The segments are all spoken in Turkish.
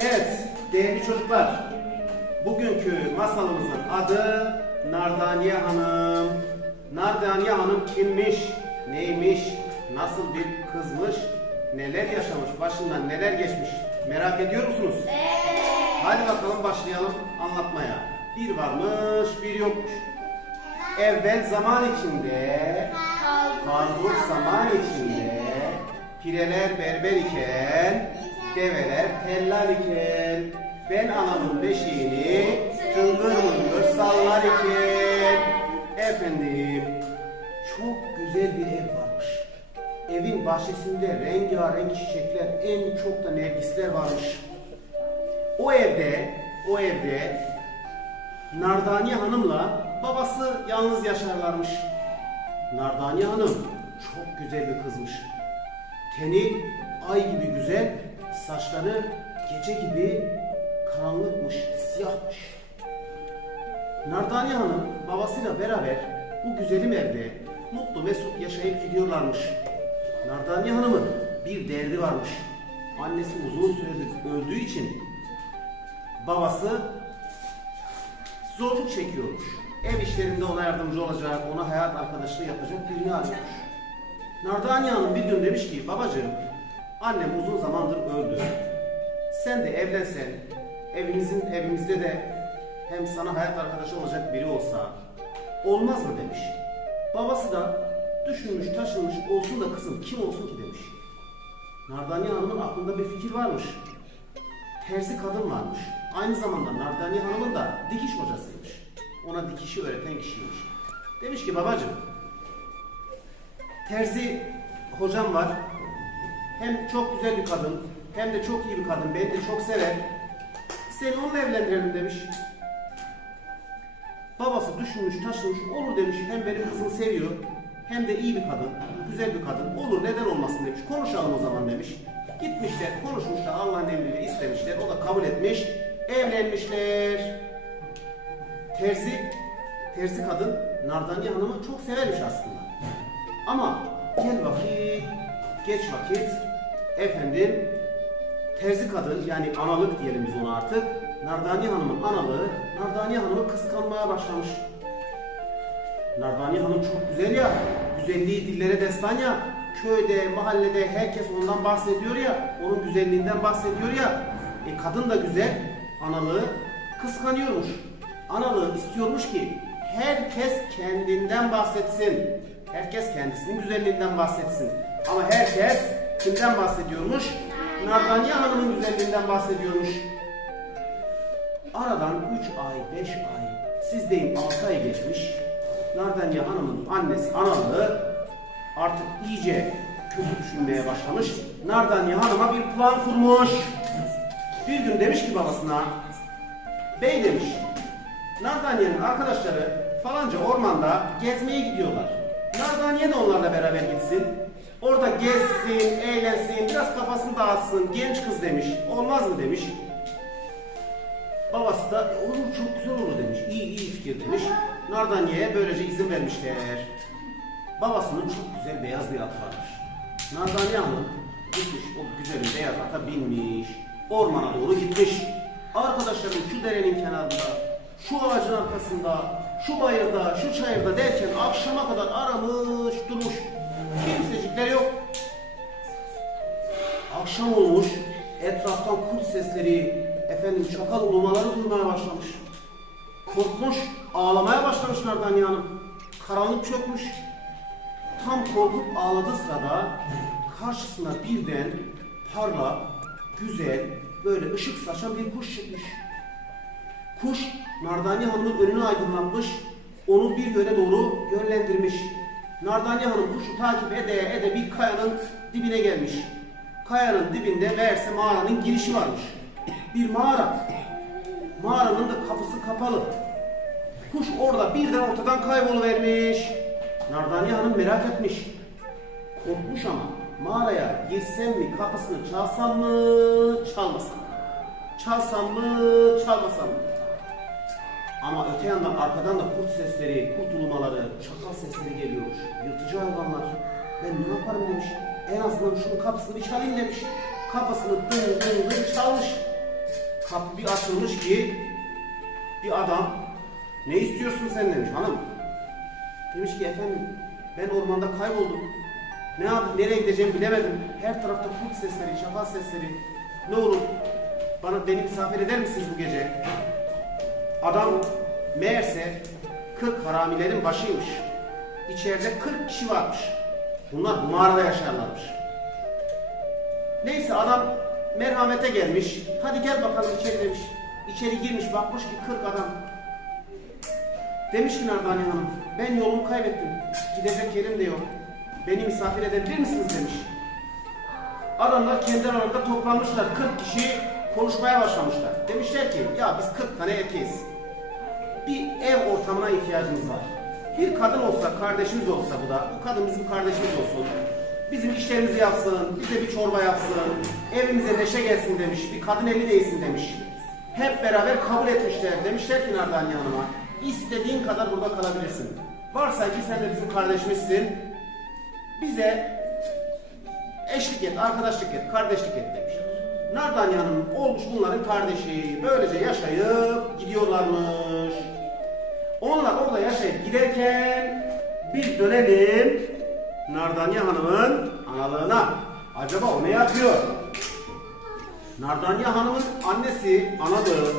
Evet, değerli çocuklar. Bugünkü masalımızın adı Nardaniye Hanım. Nardaniye Hanım kimmiş, neymiş, nasıl bir kızmış, neler yaşamış, başından neler geçmiş merak ediyor musunuz? Hadi bakalım başlayalım anlatmaya. Bir varmış, bir yokmuş. Evvel zaman içinde, kalbur zaman içinde, pireler berber iken, develer tellal iken, ben anamın beşiğini tıngır mıngır sallar iken, efendim, çok güzel bir ev varmış. Evin bahçesinde rengarenk çiçekler, en çok da nergisler varmış. O evde, o evde Nardaniye Hanım'la babası yalnız yaşarlarmış. Nardaniye Hanım çok güzel bir kızmış. Teni ay gibi güzel, saçları gece gibi karanlıkmış, siyahmış. Nardaniye Hanım babasıyla beraber bu güzelim evde mutlu mesut yaşayıp gidiyorlarmış. Nardaniye Hanım'ın bir derdi varmış. Annesi uzun süredir öldüğü için babası zorluk çekiyormuş. Ev işlerinde ona yardımcı olacak, ona hayat arkadaşlığı yapacak birini arıyormuş. Nardaniye Hanım bir gün demiş ki, babacığım, annem uzun zamandır öldü. Sen de evlensen, evimizin evimizde de hem sana hayat arkadaşı olacak biri olsa, olmaz mı demiş. Babası da düşünmüş, taşınmış, olsun da kızım kim olsun ki demiş. Nardaniye Hanım'ın aklında bir fikir varmış terzi kadın varmış. Aynı zamanda Nardaniye Hanım'ın da dikiş hocasıymış. Ona dikişi öğreten kişiymiş. Demiş ki babacığım, terzi hocam var. Hem çok güzel bir kadın, hem de çok iyi bir kadın. Beni de çok sever. Seni onunla evlendirelim demiş. Babası düşünmüş, taşınmış, olur demiş. Hem benim kızımı seviyor, hem de iyi bir kadın, güzel bir kadın. Olur, neden olmasın demiş. Konuşalım o zaman demiş. Gitmişler, konuşmuşlar, Allah'ın emriyle istemişler. O da kabul etmiş, evlenmişler. Terzi, terzi kadın Nardaniye Hanım'ı çok severmiş aslında. Ama gel vakit, geç vakit, efendim, terzi kadın yani analık diyelim biz ona artık. Nardaniye Hanım'ın analığı, Nardaniye Hanım'ı kıskanmaya başlamış. Nardaniye Hanım çok güzel ya, güzelliği dillere destan ya, köyde, mahallede herkes ondan bahsediyor ya, onun güzelliğinden bahsediyor ya. E kadın da güzel, analığı kıskanıyormuş. Analığı istiyormuş ki herkes kendinden bahsetsin. Herkes kendisinin güzelliğinden bahsetsin. Ama herkes kimden bahsediyormuş? Nardaniye Hanım'ın güzelliğinden bahsediyormuş. Aradan 3 ay, 5 ay, siz deyin 6 ay geçmiş. Nardaniye Hanım'ın annesi analığı artık iyice kötü düşünmeye başlamış. Nardaniye Hanım'a bir plan kurmuş. Bir gün demiş ki babasına, Bey demiş, Nardaniye'nin arkadaşları falanca ormanda gezmeye gidiyorlar. Nardaniye de onlarla beraber gitsin. Orada gezsin, eğlensin, biraz kafasını dağıtsın. Genç kız demiş. Olmaz mı demiş. Babası da "E, olur çok güzel olur demiş. İyi iyi fikir demiş. Nardaniye'ye böylece izin vermişler. Babasının çok güzel beyaz bir atı varmış. Nardaniye Hanım gitmiş o güzel beyaz ata binmiş. Ormana doğru gitmiş. Arkadaşlarım şu derenin kenarında, şu ağacın arkasında, şu bayırda, şu çayırda derken akşama kadar aramış durmuş. Kimsecikler yok. Akşam olmuş, etraftan kurt sesleri, efendim çakal ulumaları duymaya başlamış. Korkmuş, ağlamaya başlamış Nardaniye Hanım. Karanlık çökmüş. Tam korkup ağladığı sırada karşısına birden parlak, güzel, böyle ışık saçan bir kuş çıkmış. Kuş Nardaniye Hanım'ın önünü aydınlatmış, onu bir yöne doğru yönlendirmiş. Nardaniye Hanım kuşu takip ede ede bir kayanın dibine gelmiş. Kayanın dibinde meğerse mağaranın girişi varmış. Bir mağara. Mağaranın da kapısı kapalı. Kuş orada birden ortadan kayboluvermiş. Nardaniye Hanım merak etmiş. Korkmuş ama mağaraya girsem mi kapısını çalsam mı çalmasam mı? Çalsam mı çalmasam mı? Ama öte yandan arkadan da kurt sesleri, kurt ulumaları, çakal sesleri geliyormuş. Yırtıcı hayvanlar. Ben ne yaparım demiş. En azından şunun kapısını bir çalayım demiş. Kapısını dım dım dım çalmış. kapı bir açılmış ki bir adam ne istiyorsun sen demiş hanım. Demiş ki efendim ben ormanda kayboldum. Ne yapayım nereye gideceğimi bilemedim. Her tarafta kurt sesleri, çakal sesleri. Ne olur bana beni misafir eder misiniz bu gece? Adam meğerse 40 haramilerin başıymış. İçeride 40 kişi varmış. Bunlar bu mağarada yaşarlarmış. Neyse adam merhamete gelmiş. Hadi gel bakalım içeri demiş. İçeri girmiş bakmış ki 40 adam. Demiş ki Nardani Hanım ben yolumu kaybettim. Gidecek yerim de yok. Beni misafir edebilir misiniz demiş. Adamlar kendi aralarında toplanmışlar. 40 kişi konuşmaya başlamışlar. Demişler ki ya biz 40 tane erkeğiz. Bir ev ortamına ihtiyacımız var. Bir kadın olsa, kardeşimiz olsa bu da, bu kadın bizim kardeşimiz olsun. Bizim işlerimizi yapsın, bize bir çorba yapsın, evimize neşe gelsin demiş, bir kadın eli değsin demiş. Hep beraber kabul etmişler. Demişler ki Nardani Hanım'a, istediğin kadar burada kalabilirsin. Varsa ki sen de bizim kardeşimizsin, bize eşlik et, arkadaşlık et, kardeşlik et demiş. Nardani Hanım olmuş bunların kardeşi. Böylece yaşayıp gidiyorlarmış. Onlar orada yaşayıp giderken biz dönelim Nardaniye Hanım'ın analığına. Acaba o ne yapıyor? Nardaniye Hanım'ın annesi, anadığı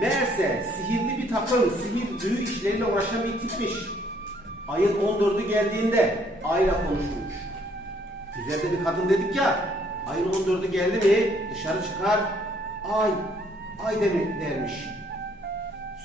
meğerse sihirli bir takım, sihir büyü işleriyle uğraşan bir tipmiş. Ayın 14'ü geldiğinde ayla konuşmuş. Güzel de bir kadın dedik ya. Ayın 14'ü geldi mi dışarı çıkar. Ay, ay demi dermiş.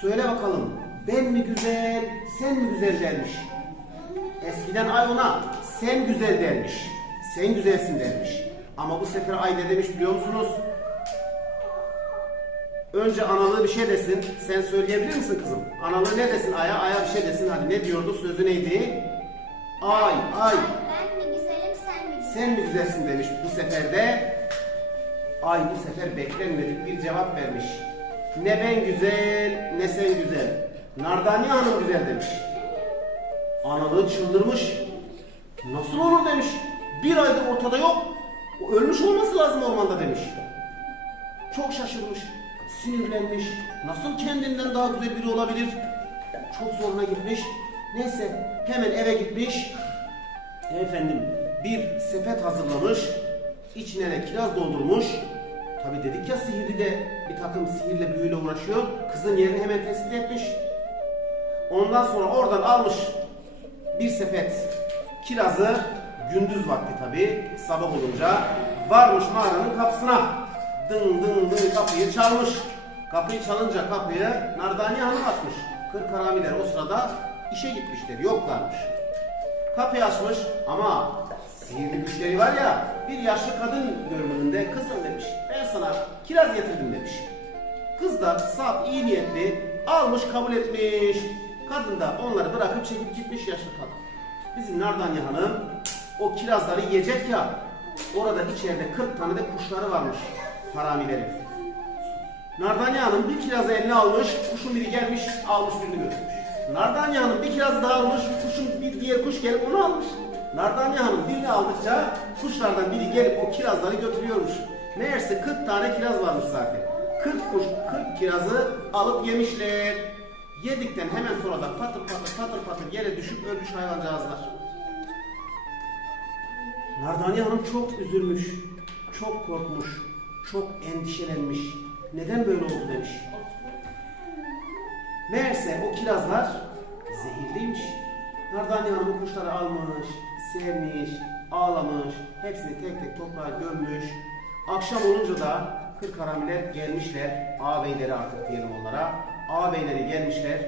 Söyle bakalım ben mi güzel, sen mi güzel dermiş. Eskiden ay ona sen güzel dermiş. Sen güzelsin dermiş. Ama bu sefer ay ne demiş biliyor musunuz? Önce analığı bir şey desin. Sen söyleyebilir misin kızım? Analığı ne desin aya? Aya bir şey desin. Hadi ne diyordu? Sözü neydi? Ay, ay. Sen mi güzelsin demiş bu sefer de. Ay bu sefer beklenmedik bir cevap vermiş. Ne ben güzel ne sen güzel. Nardani Hanım güzel demiş. Analığı çıldırmış. Nasıl olur demiş. Bir aydır ortada yok. O ölmüş olması lazım ormanda demiş. Çok şaşırmış. Sinirlenmiş. Nasıl kendinden daha güzel biri olabilir? Çok zoruna gitmiş. Neyse hemen eve gitmiş. Efendim bir sepet hazırlamış. içine de kiraz doldurmuş. Tabi dedik ya sihirli de bir takım sihirle büyüyle uğraşıyor. Kızın yerini hemen tespit etmiş. Ondan sonra oradan almış bir sepet kirazı gündüz vakti tabi sabah olunca varmış mağaranın kapısına. Dın dın dın kapıyı çalmış. Kapıyı çalınca kapıyı Nardani Hanım açmış. Kırk haramiler o sırada işe gitmişler yoklarmış. Kapıyı açmış ama sihirli güçleri var ya bir yaşlı kadın görünümünde kızım demiş ben sana kiraz getirdim demiş. Kız da saf iyi niyetli almış kabul etmiş. Kadın da onları bırakıp çekip gitmiş yaşlı kadın. Bizim Nardanya Hanım o kirazları yiyecek ya orada içeride 40 tane de kuşları varmış haramilerin. Nardanya Hanım bir kirazı eline almış, kuşun biri gelmiş, almış birini götürmüş. Nardanya Hanım bir kiraz daha almış, kuşun bir diğer kuş gelip onu almış. Nardanya Hanım birini aldıkça kuşlardan biri gelip o kirazları götürüyormuş. Meğerse 40 tane kiraz varmış zaten. 40 kuş 40 kirazı alıp yemişler. Yedikten hemen sonra da patır patır patır patır yere düşüp ölmüş hayvancağızlar. Nardani Hanım çok üzülmüş, çok korkmuş, çok endişelenmiş. Neden böyle oldu demiş. Meğerse o kirazlar zehirliymiş. Nardani Hanım kuşları almış, sevmiş, ağlamış, hepsini tek tek toprağa gömmüş. Akşam olunca da kırk haramiler gelmişler, ağabeyleri artık diyelim onlara. Ağabeyleri gelmişler,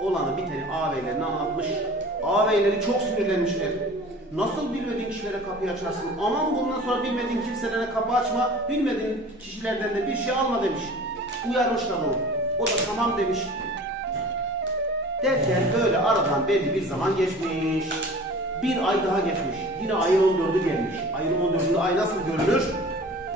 olanı biteni ağabeylerine anlatmış. Ağabeyleri çok sinirlenmişler. Nasıl bilmediğin kişilere kapıyı açarsın? Aman bundan sonra bilmediğin kimselere kapı açma, bilmediğin kişilerden de bir şey alma demiş. Uyarmışlar onu. O da tamam demiş. Derken böyle aradan belli bir zaman geçmiş. Bir ay daha geçmiş. Yine ayın 14'ü gelmiş. Ayın 14'ünde ay nasıl görünür?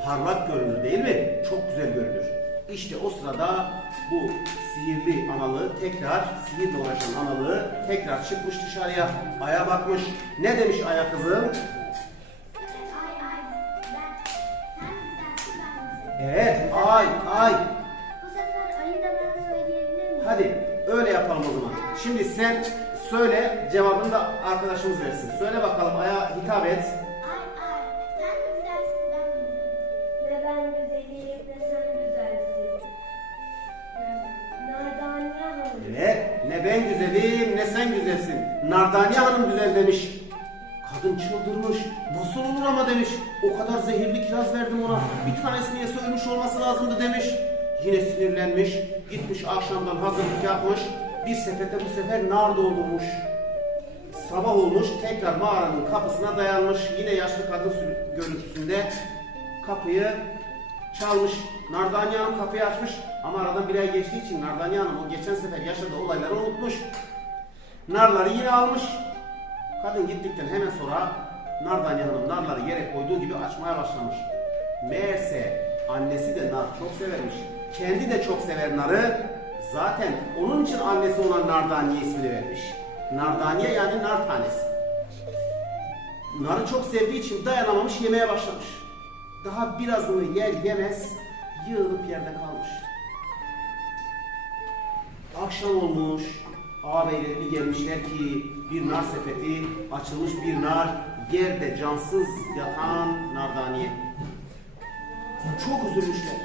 Parlak görünür değil mi? Çok güzel görünür. İşte o sırada bu sihirli analı tekrar, sihirle uğraşan analı tekrar çıkmış dışarıya. Aya bakmış. Ne demiş aya kızım? Ay ay ben sen güzelsin ben güzelim. Evet, ay, ay. Hadi öyle yapalım o zaman. Şimdi sen söyle cevabını da arkadaşımız versin. Söyle bakalım aya hitap et. Ay ay sen güzelsin ben güzelim? Ne ben güzelim ne sen güzelsin. Nardaniye Hanım. Evet. Ne ben güzelim ne sen güzelsin. Nardaniye Hanım güzel demiş. Kadın çıldırmış. Nasıl olur ama demiş. O kadar zehirli kiraz verdim ona. Bir tanesini yese ölmüş olması lazımdı demiş. Yine sinirlenmiş. Gitmiş akşamdan hazırlık yapmış. Bir sepete bu sefer nar doldurmuş. Sabah olmuş tekrar mağaranın kapısına dayanmış. Yine yaşlı kadın görüntüsünde kapıyı çalmış. Nardaniye Hanım kapıyı açmış ama aradan bir ay geçtiği için Nardaniye Hanım o geçen sefer yaşadığı olayları unutmuş. Narları yine almış. Kadın gittikten hemen sonra Nardaniye Hanım narları yere koyduğu gibi açmaya başlamış. Meğerse annesi de nar çok severmiş. Kendi de çok sever narı. Zaten onun için annesi olan Nardaniye ismini vermiş. Nardaniye yani nar tanesi. Narı çok sevdiği için dayanamamış yemeye başlamış. Daha birazını yer yemez yığılıp yerde kalmış. Akşam olmuş. Ağabeyleri gelmişler ki bir nar sepeti, açılmış bir nar, yerde cansız yatan nardaniye. Çok üzülmüşler,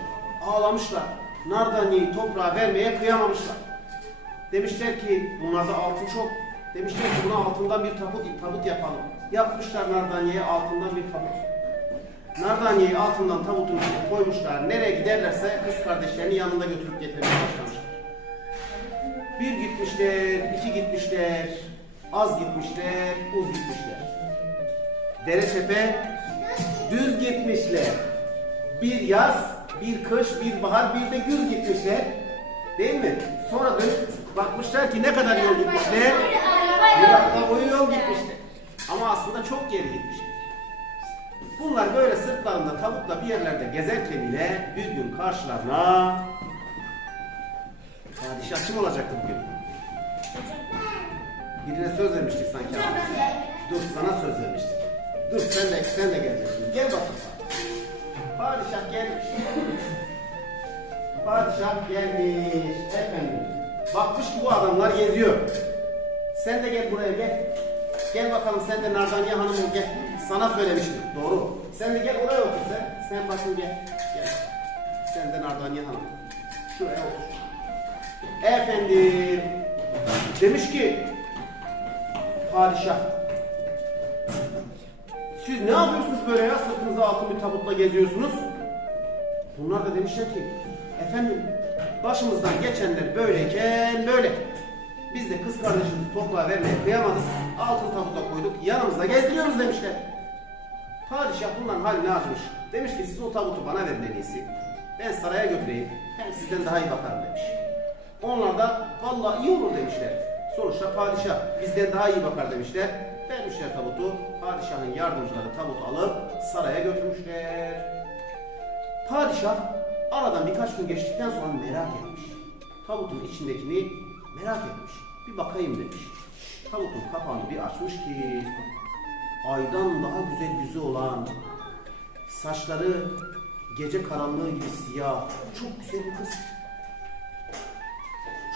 ağlamışlar. Nardaniyeyi toprağa vermeye kıyamamışlar. Demişler ki bunlarda altın çok. Demişler ki buna altından bir tabut, tabut yapalım. Yapmışlar Nardaniye'ye altından bir tabut. Nardaniye'yi altından tabutun içine koymuşlar. Nereye giderlerse kız kardeşlerini yanında götürüp getirmeye başlamışlar. Bir gitmişler, iki gitmişler, az gitmişler, uz gitmişler. Dere tepe düz gitmişler. Bir yaz, bir kış, bir bahar, bir de güz gitmişler. Değil mi? Sonra dönüp bakmışlar ki ne kadar yol gitmişler. Bir hafta boyu yol gitmişler. Ama aslında çok geri gitmişler. Bunlar böyle sırtlarında tavukla bir yerlerde gezerken bile bir gün karşılarına padişah kim olacaktı bugün? Birine söz vermiştik sanki. Dur sana söz vermiştik. Dur sen de sen de geleceksin. Gel bakalım. Padişah gelmiş. Padişah gelmiş. Efendim. Bakmış ki bu adamlar geziyor. Sen de gel buraya gel. Gel bakalım sen de Nardaniye Hanım ol gel. Sana söylemiştim. Doğru. Sen de gel oraya otur sen. Sen bakın gel. Gel. Sen de Nardaniye Hanım. Şuraya otur. Efendim. Demiş ki padişah siz ne yapıyorsunuz böyle ya sırtınızda altın bir tabutla geziyorsunuz? Bunlar da demişler ki efendim başımızdan geçenler böyleyken böyle. Biz de kız kardeşimizi toprağa vermeye kıyamadık. Altın tabuta koyduk yanımızda gezdiriyoruz demişler. Padişah bunların haline acımış. Demiş ki siz o tabutu bana verin en iyisi. Ben saraya götüreyim. Hem sizden daha iyi bakarım demiş. Onlar da vallahi iyi olur demişler. Sonuçta padişah bizden daha iyi bakar demişler. Vermişler tabutu. Padişahın yardımcıları tabutu alıp saraya götürmüşler. Padişah aradan birkaç gün geçtikten sonra merak etmiş. Tabutun içindekini merak etmiş. Bir bakayım demiş. Tabutun kapağını bir açmış ki aydan daha güzel yüzü olan, saçları gece karanlığı gibi siyah, çok güzel bir kız.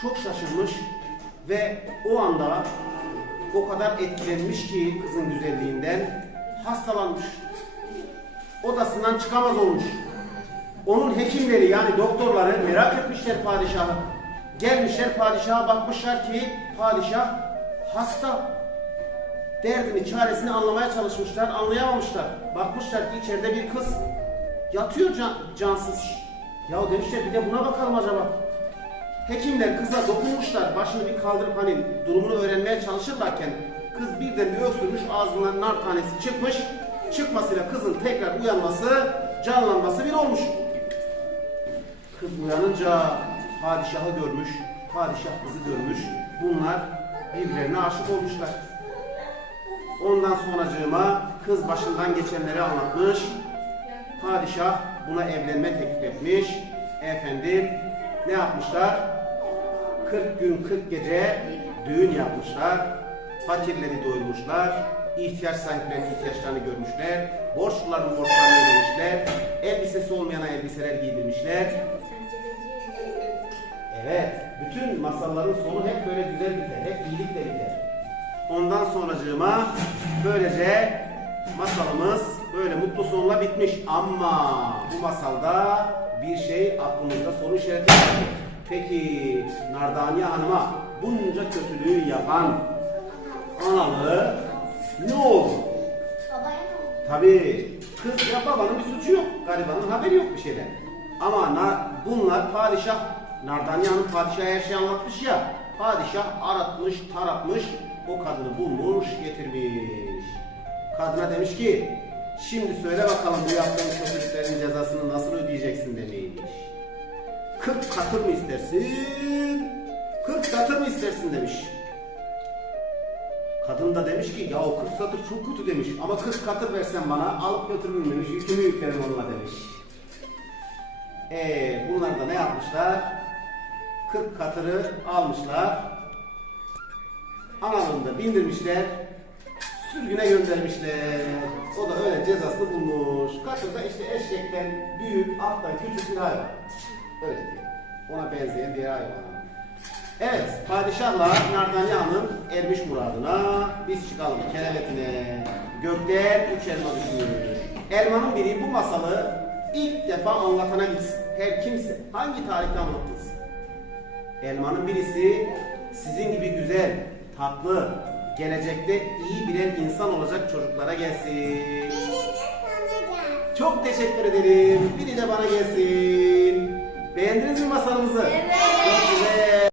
Çok şaşırmış ve o anda o kadar etkilenmiş ki kızın güzelliğinden hastalanmış. Odasından çıkamaz olmuş. Onun hekimleri yani doktorları merak etmişler padişahı. Gelmişler padişaha bakmışlar ki padişah hasta. Derdini, çaresini anlamaya çalışmışlar, anlayamamışlar. Bakmışlar ki içeride bir kız yatıyor can, cansız. Ya demişler bir de buna bakalım acaba. Hekimler kıza dokunmuşlar, başını bir kaldırıp hani durumunu öğrenmeye çalışırlarken kız birden bir öksürmüş, ağzından nar tanesi çıkmış. Çıkmasıyla kızın tekrar uyanması, canlanması bir olmuş. Kız uyanınca padişahı görmüş, padişah kızı görmüş. Bunlar birbirlerine aşık olmuşlar. Ondan sonracığıma kız başından geçenleri anlatmış. Padişah buna evlenme teklif etmiş. Efendim ne yapmışlar? 40 gün 40 gece düğün yapmışlar. Fakirleri doyurmuşlar. ihtiyaç sahiplerinin ihtiyaçlarını görmüşler. Borçluların borçlarını ödemişler. Elbisesi olmayana elbiseler giydirmişler. Evet, Bütün masalların sonu hep böyle güzel biter. Hep iyilikle biter. Ondan sonracığıma böylece masalımız böyle mutlu sonla bitmiş. Ama bu masalda bir şey aklımızda soru işareti var. Peki Nardaniye Hanım'a bunca kötülüğü yapan analı ne oldu? Tabii kız ya babanın bir suçu yok. Garibanın haberi yok bir şeyden. Ama bunlar padişah, Nardanya'nın padişaha her şeyi anlatmış ya. Padişah aratmış, taratmış, o kadını bulmuş, getirmiş. Kadına demiş ki, şimdi söyle bakalım bu yaptığın kötülüklerin cezasını nasıl ödeyeceksin demiş. 40 katır mı istersin? 40 katır mı istersin demiş. Kadın da demiş ki ya o 40 satır çok kötü demiş ama 40 katır versen bana alıp götürürüm demiş yükümü yüklerim onunla demiş. Ee, bunlar da ne yapmışlar? 40 katırı almışlar. Analığını da bindirmişler. Sürgüne göndermişler. O da öyle cezasını bulmuş. Katır da işte eşekten büyük, attan küçük bir hayvan. Öyle diyor. Ona benzeyen bir hayvan. Evet, padişahla Nardani Hanım ermiş muradına, biz çıkalım kerevetine. Gökten üç elma düşüyor. Elmanın biri bu masalı ilk defa anlatana gitsin. Her kimse, hangi tarihte anlattınız? Elmanın birisi sizin gibi güzel, tatlı, gelecekte iyi birer insan olacak çocuklara gelsin. Biri de sana gelsin. Çok teşekkür ederim. Biri de bana gelsin. Beğendiniz mi masalımızı? Evet. Çok güzel.